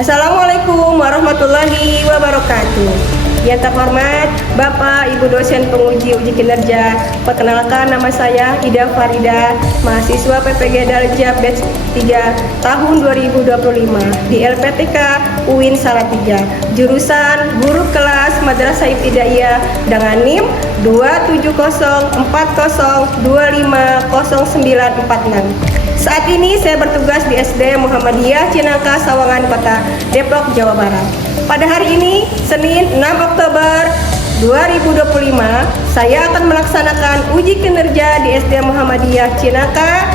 Assalamualaikum warahmatullahi wabarakatuh. Yang terhormat Bapak Ibu dosen penguji uji kinerja, perkenalkan nama saya Ida Farida, mahasiswa PPG Darjah batch 3 tahun 2025 di LPTK UIN Salatiga, jurusan Guru Kelas Madrasah Ibtidaiyah dengan NIM 27040250946. Saat ini saya bertugas di SD Muhammadiyah Cinangka, Sawangan Kota, Depok, Jawa Barat. Pada hari ini, Senin 6 Oktober 2025, saya akan melaksanakan uji kinerja di SD Muhammadiyah Cinangka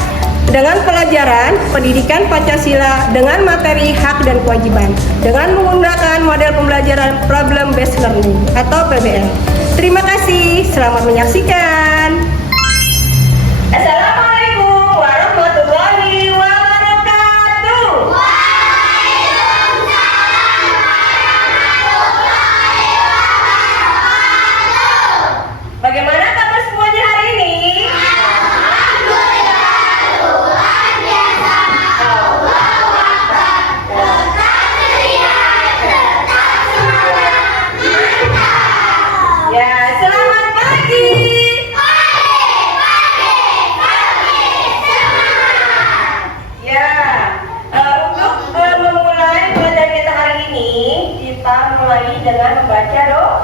dengan pelajaran pendidikan Pancasila dengan materi hak dan kewajiban dengan menggunakan model pembelajaran Problem Based Learning atau PBL. Terima kasih, selamat menyaksikan. Assalamualaikum warahmatullahi wabarakatuh. Bagaimana kabar semuanya hari ini? Ya, selamat pagi. Ya, untuk memulai pelajaran kita hari ini, kita mulai dengan membaca doa.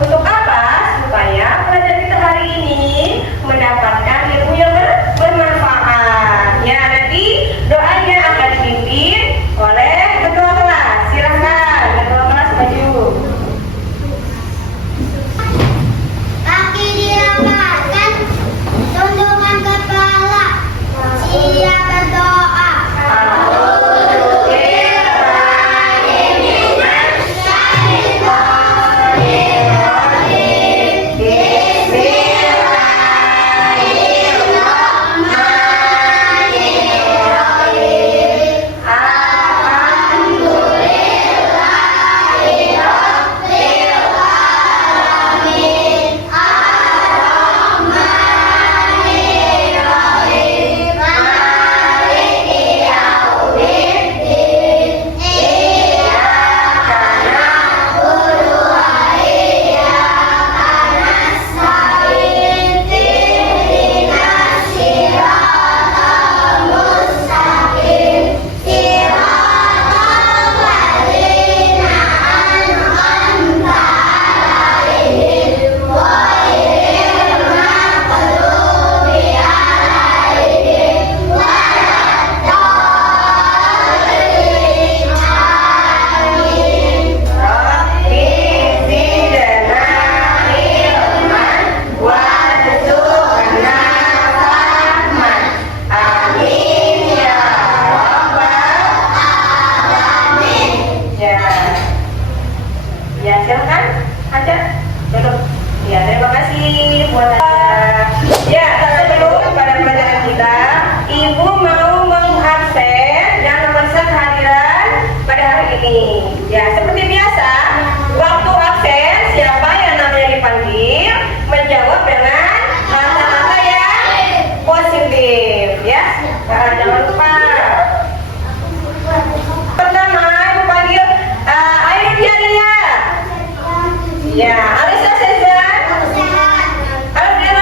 Untuk apa? Supaya pelajaran kita hari ini mendapatkan ilmu yang bermanfaat. Ya, nanti doanya akan dipimpin oleh ketua kelas. Silahkan ketua kelas maju. Kaki dilonggarkan, tundukkan kepala, siap berdoa. Ya, silakan aja duduk. Ya, terima kasih buat ya, sebelum pada pelajaran kita, Ibu mau mengabsen dan memesan kehadiran pada hari ini. Ya, seperti biasa, waktu absen siapa yang namanya dipanggil menjawab dengan kata-kata yang positif, ya. Jangan lupa. Pertama, Ibu panggil Ayu Diania. Ya, Alisa Sezan. Alisa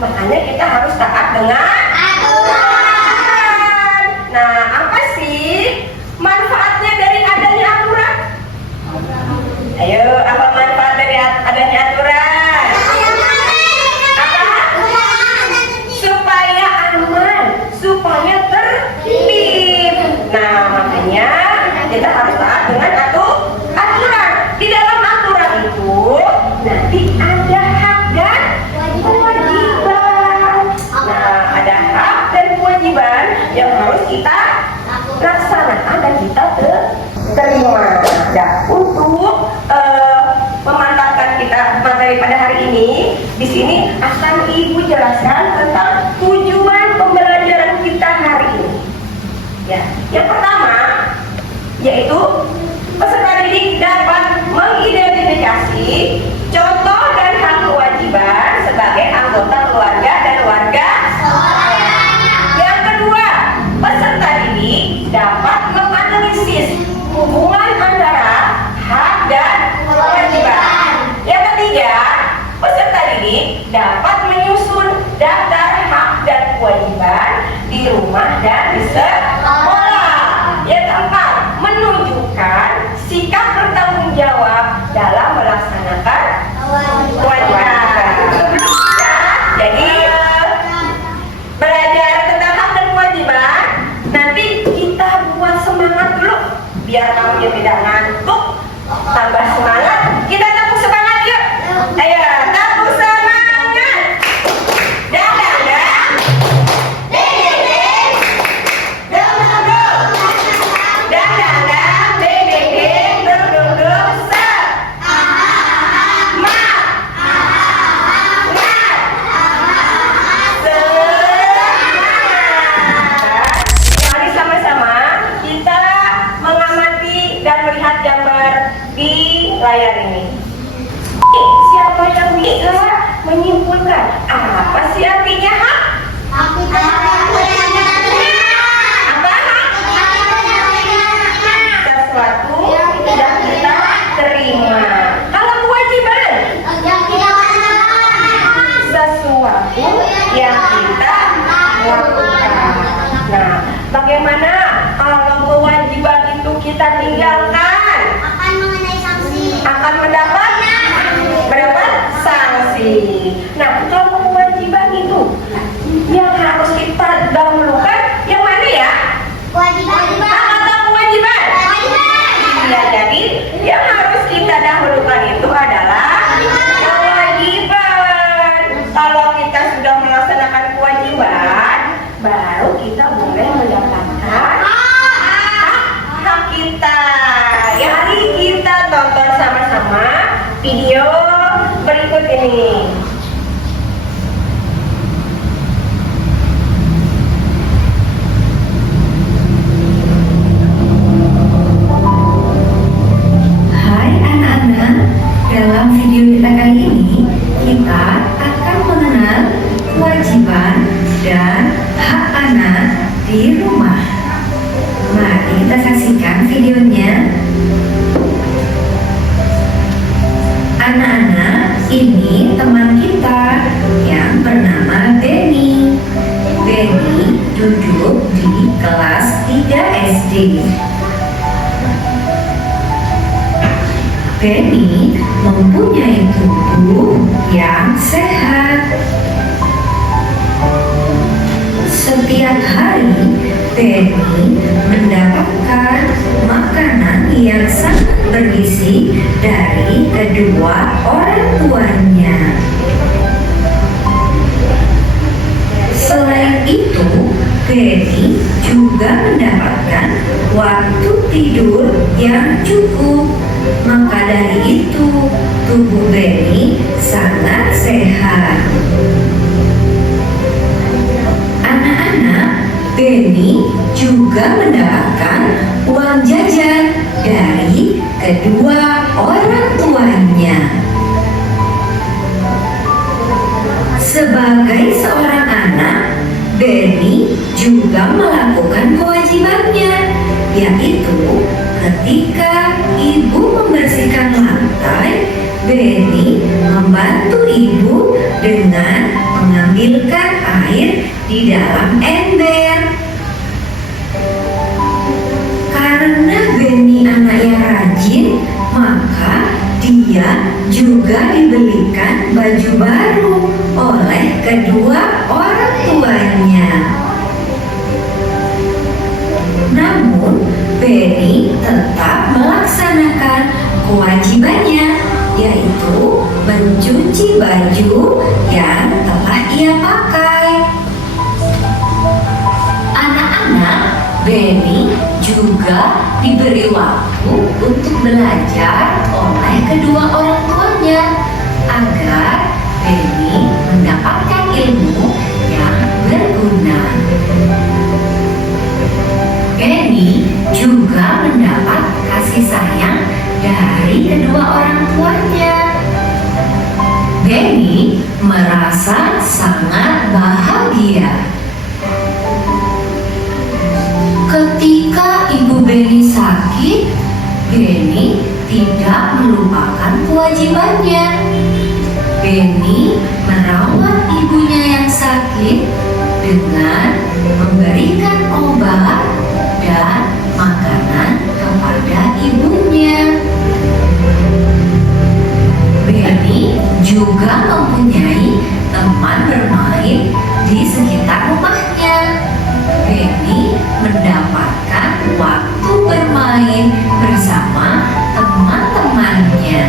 makanya kita harus taat dengan aturan. Nah, apa sih manfaatnya dari adanya aturan? Ayo, apa manfaat dari adanya aturan? Apa? Supaya aman, supaya tertib. Nah, makanya kita harus taat dengan aturan. Di dalam aturan itu nanti ada hak dan kewajiban. Nah, ada hak dan kewajiban yang harus kita laksanakan dan kita terima. Nah, untuk memantapkan kita materi pada hari ini, di sini akan Ibu jelaskan tentang tujuan pembelajaran kita hari ini. Ya, yang pertama yaitu peserta didik dapat mengidentifikasi contoh dan hak kewajiban sebagai anggota keluarga dan warga sekolah. Yang kedua, peserta didik dapat menganalisis hubungan antara hak dan kewajiban. Yang ketiga, peserta didik dapat menyusun daftar hak dan kewajiban di rumah dan di sekolah. Yang keempat, menunjukkan sikap bertanggung jawab dalam melaksanakan kewajiban. Ya, jadi belajar tentang hak dan kewajiban, nanti kita buat semangat dulu biar kamu jadi tidak ngantuk, tambah semangat. Kita tepuk semangat yuk. Ayo, tepuk semangat. Dan mari sama-sama kita mengamati dan melihat gambar di layar ini. Siapa yang bisa menyimpulkan apa sih artinya hak? Apa hak? Sesuatu yang tidak kita terima. Kalau kewajiban, sesuatu yang kita lakukan. Nah, bagaimana kalau kewajiban itu kita tinggalkan? Akan mendapat sanksi. Nah, kalau kewajiban itu yang harus kita dahulukan yang mana ya? Hak atau kewajiban? Iya, jadi yang harus kita dahulukan itu adalah kewajiban. Kalau kita sudah melaksanakan kewajiban, baru kita boleh mendapatkan hak kita. Ya, mari kita tonton sama-sama video berikut ini. Hai anak-anak, dalam video kita kali ini kita akan mengenal kewajiban dan hak anak di rumah. Mari kita saksikan videonya. Anak-anak, ini teman kita yang bernama Benny. Benny duduk di kelas 3 SD. Benny mempunyai tubuh yang sehat. Setiap hari, Benny mendapatkan makanan yang sangat bergizi dari kedua orang tuanya. Selain itu, Benny juga mendapatkan waktu tidur yang cukup. Maka dari itu, tubuh Benny sangat sehat. Anak-anak, Benny juga mendapatkan uang jajan dari kedua orang tuanya. Sebagai seorang anak, Benny juga melakukan kewajibannya, yaitu ketika ibu membersihkan lantai, Benny membantu ibu dengan mengambil dalam ember. Karena Benny anak yang rajin, maka dia juga dibelikan baju baru oleh kedua orang tuanya. Namun, Benny tetap melaksanakan kewajibannya, yaitu mencuci baju yang telah ia pakai. Anak-anak, Benny juga diberi waktu untuk belajar oleh kedua orang tuanya agar Benny mendapatkan ilmu yang berguna. Benny juga mendapat kasih sayang dari kedua orang tuanya. Benny merasa sangat bahagia. Ketika ibu Benny sakit, Benny tidak melupakan kewajibannya. Benny merawat ibunya yang sakit dengan memberikan obat dan makanan kepada ibunya. Benny juga mempunyai teman bermain di sekitar rumahnya. Benny mendapatkan waktu bermain bersama teman-temannya.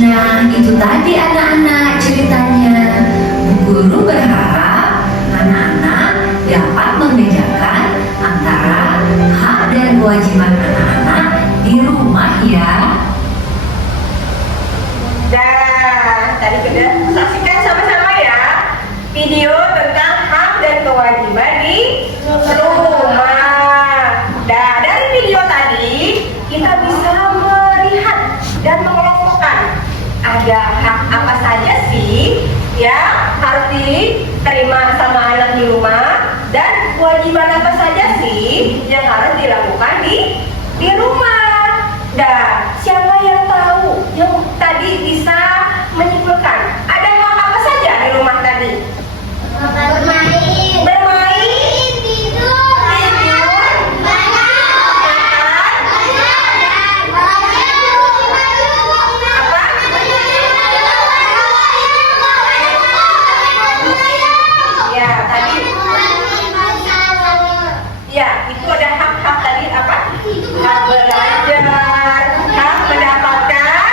Nah, itu tadi anak-anak ceritanya. Bu Guru berharap anak-anak dapat membedakan antara hak dan kewajiban anak-anak di rumah ya. Nah, tadi sudah saksikan sama-sama ya video tentang hak dan kewajiban di rumah. Nah, dari video tadi kita bisa melihat dan mengelompokkan ada hak apa saja sih yang harus diterima sama anak di rumah dan kewajiban apa saja sih yang harus dilakukan di rumah. Dan siapa yang tahu yang tadi bisa menyimpulkan ada hak apa saja di rumah tadi? Bermain, tidur, ya tadi, ya itu ada hak-hak tadi apa? Hak belajar, hak mendapatkan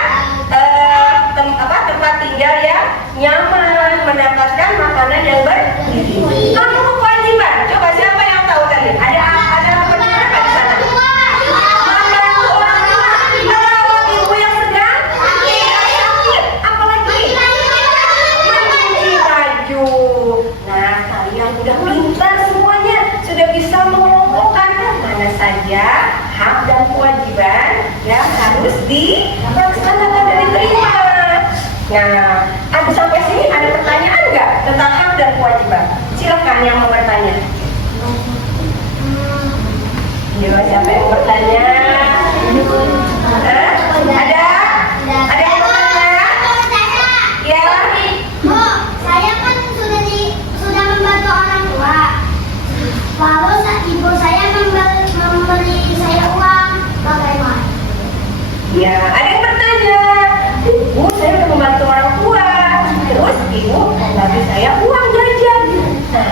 tempat tinggal yang nyaman, mendapatkan makanan yang bergizi. Kamu kewajiban. Coba siapa yang tahu tadi? Ada kewajiban apa di sana? Membantu orang tua, merawat ibu yang sedang sakit. Apalagi mencuci baju. Nah, kalian udah pintar semuanya, sudah bisa mengelompokkan mana saja hak dan kewajiban yang harus dilaksanakan dan diterima. Nah, sampai sini ada pertanyaan nggak tentang hak dan kewajiban? Silakan yang mau bertanya. Coba siapa yang bertanya? Hah? Ada? Ada yang bertanya? Ya. Saya kan sudah membantu orang tua. Lalu ibu saya memberi saya uang. Bagaimana? Ya, ada yang bertanya. Bu, saya udah membantu orang tua. Terus ibu memberi saya uang jajan. Nah,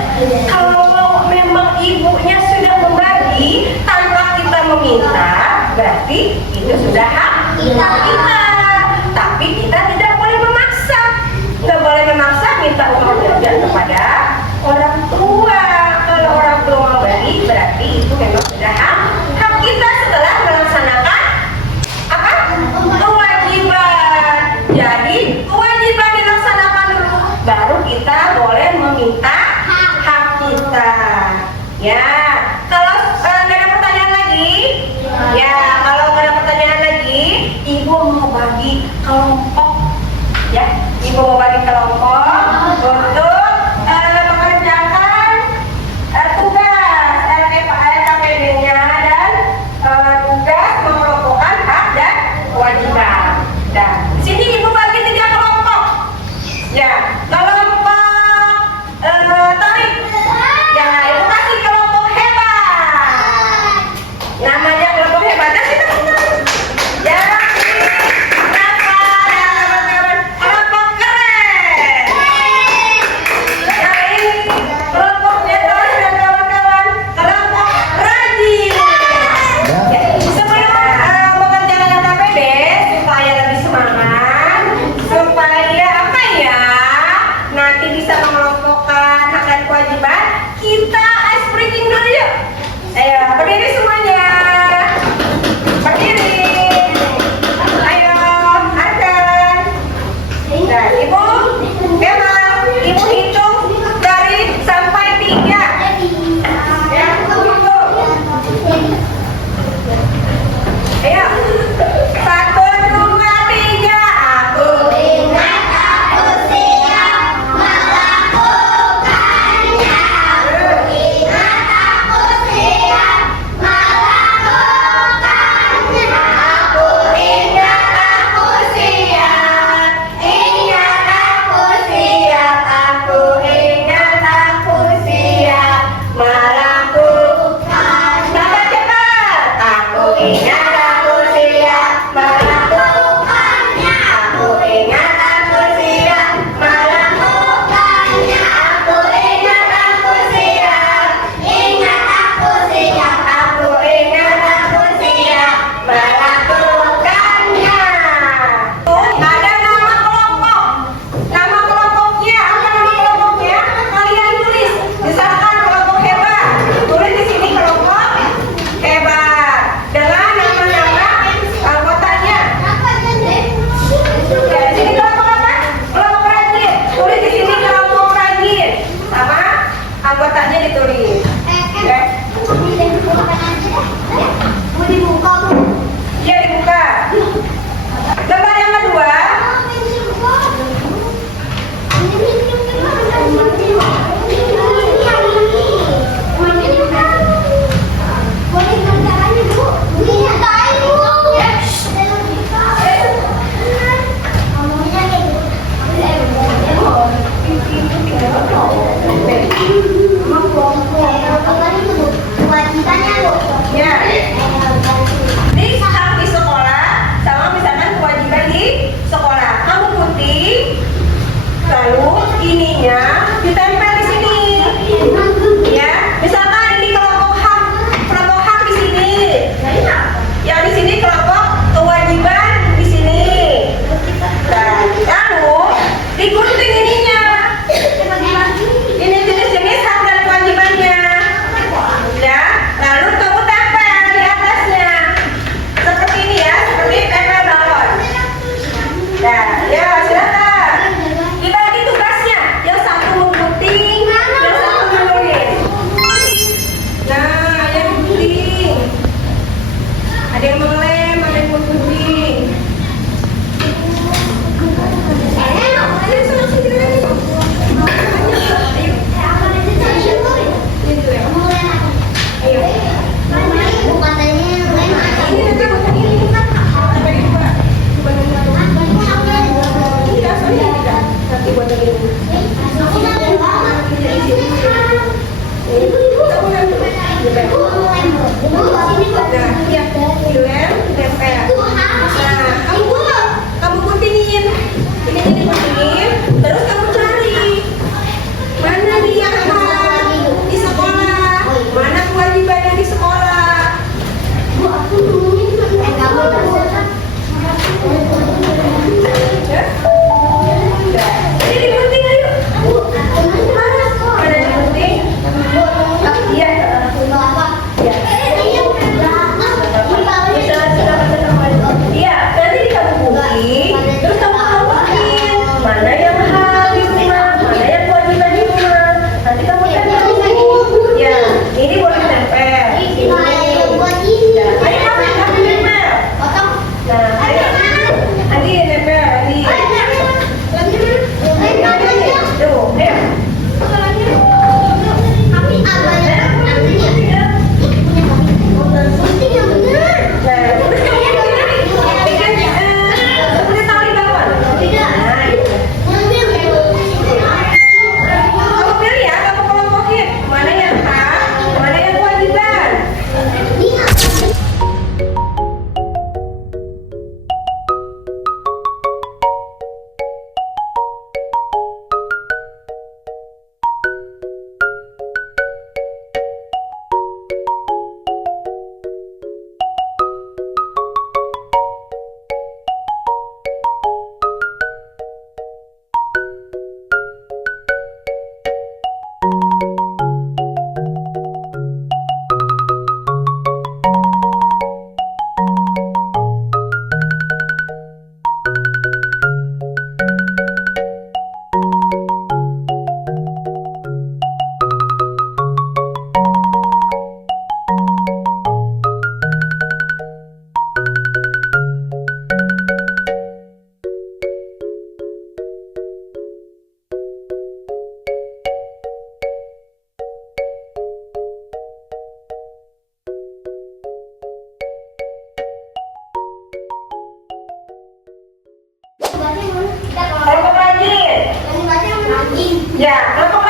kalau memang ibunya sudah membagi tanpa kita meminta, berarti itu sudah hak kita. Tapi kita tidak boleh memaksa. Nggak boleh memaksa minta uang jajan kepada orang tua. Kalau orang tua memberi, berarti itu memang sudah hak kita setelah melaksanakan apa? Kewajiban. Jadi kewajiban dilaksanakan dulu, baru kita boleh meminta hak kita. Ya, kalau nggak ada pertanyaan lagi, ya kalau nggak ada pertanyaan lagi, ibu mau bagi kelompok, ya, ibu mau bagi kelompok untuk mengerjakan tugas LKPD-nya dan tugas mengelompokkan hak dan kewajiban. Dan di sini ibu bagi 3 kelompok. Ya, kelompok Memang ibu hitung dari sampai 3. Ya, ibu hitung. Ayo. 1, 2, 3. Aku Ingat aku siap melakukannya. Aku ingat aku siap melakukannya. Aku ingat aku siap. Ingat aku siap. Aku ingat aku siap melakukan. Tambah cepat. Aku ingat aku siap melakukannya. Aku ingat aku siap melakukannya. Aku ingat aku siap. Ingat aku siap. Aku ingat aku siap melakukannya. Ada nama kelompok. Nama kelompoknya apa nama kelompoknya? Kalian tulis. Misalkan kelompok hebat. Tulis di sini kelompok hebat dengan nama-nama anggotanya. Ya, di sini kelompok apa? Kelompok rajin. Tulis di sini kelompok rajin. Sama anggotanya ditulis. Oke. Mau dibuka Bu? Iya dibuka. Lembar yang kedua. Kewajibannya Bu. Ya. Ini hak di sekolah sama misalkan kewajiban di sekolah. Kamu putih, lalu ininya ditempel di sini. Ya, misalkan ini kelompok hak di sini. Yang di sini kelompok kewajiban di sini. Nah, lalu digunting ininya. Ini jenis-jenis hak dan kewajibannya. Ya, lalu kamu tempel di atasnya. Seperti ini ya, seperti tempel balon. Nah, ya silakan. Dibagi tugasnya. Yang satu menggunting, yang satu menulis. Nah, yang gunting. Ada yang mengelem, ada yang menggunting. Ayo, sana sini lagi. Ayo. Ini nanti bukan ini bukan. Sampai dibuka. Iya, soalnya tidak. Nanti buat yang ini. Kamu nanti. Nah, iya. Dilem, ditempel. Nah, kamu guntingin. Ini diguntingin. Terus kamu cari. Mana dia di sekolah? Mana kewajibannya di sekolah? Ya? Udah. Ini digunting ayo. Mana? Ada digunting? Iya. Ya. Bisa ketemu Ya, kelompok